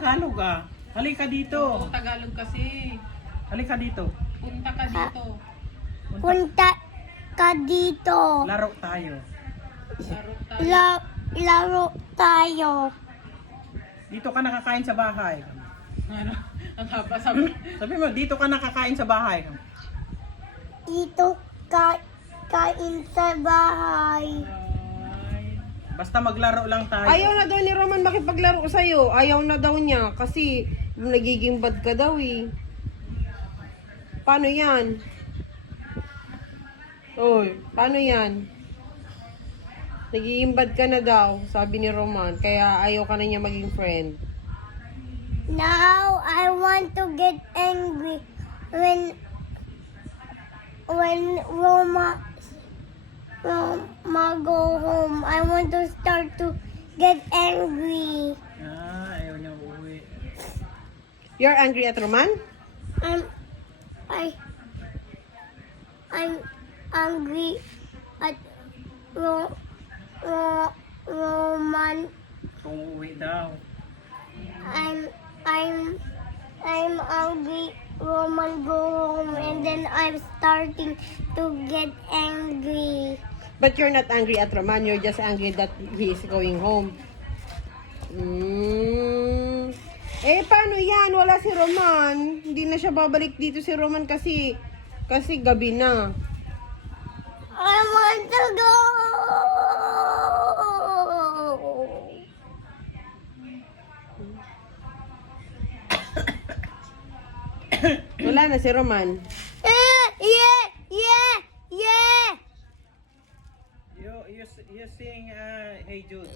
Tagalog ah. Halika dito. Oo, Tagalog kasi. Halika dito. Punta ka dito. Punta ka dito. Laro tayo. Laro tayo. Laro tayo. Dito ka nakakain sa bahay. Ano? Ang haba sabi. Sabi mo, dito ka nakakain sa bahay. Dito ka kain sa bahay. Ay. Basta maglaro lang tayo. Ayaw na daw ni Roman makipaglaro sa'yo. Ayaw na daw niya kasi nagiging bad ka daw eh. Paano yan? Oy, paano yan? Nagiging bad ka na daw, sabi ni Roman. Kaya ayaw ka na niya maging friend. Now I want to get angry when Roma go home. I want to start to get angry. Ayaw niya uuwi. You're angry at Roman? I'm angry at Roman. Kung uuwi daw. I'm angry. Roman go home, and then I'm starting to get angry. But you're not angry at Roman. You're just angry that he is going home. Eh, paano yan? Wala si Roman. Hindi na siya babalik dito si Roman kasi gabi na. I want to go. Wala na si Roman. Yeah. You sing Hey Jude.